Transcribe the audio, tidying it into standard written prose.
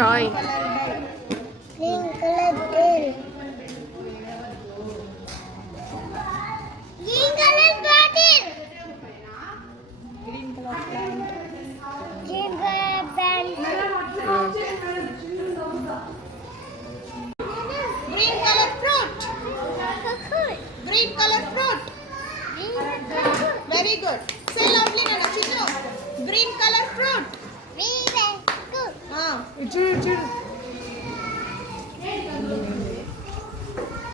Toy. Green color tail. Green color bottle. Green color plant. Green color plant. Green color fruit. Cocoon. Green color fruit. Green cocoon. Very good. Say loudly, Nana. Chinnu. Green color fruit. Green cocoon. Ichidu.